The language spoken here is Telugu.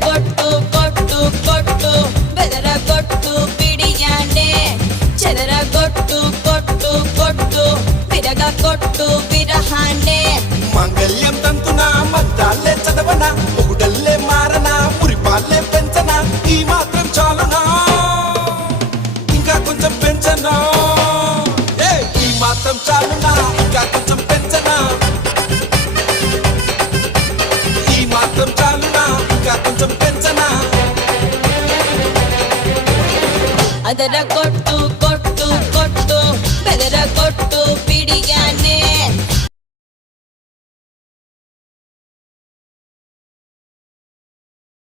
కొట్టు కొట్టు కొట్టు బెదరగొట్టు పిడియాండే చెదరగొట్టు కొట్టు కొట్టు విరగొట్టు విరహాండే మంగళ్యం తంతునా మద్దాలే చదవనా పొగుడల్లే మారనా మురిపాలే పెంచనా ఈ మాత్రం చాలునా ఇంకా కొంచెం పెంచనా ఈ మాత్రం చాలునా ఇంకా కొంచెం పెంచనా ఈ మాత్రం చాలునా ఇంకా కొంచెం పెంచనా అదరగొట్టు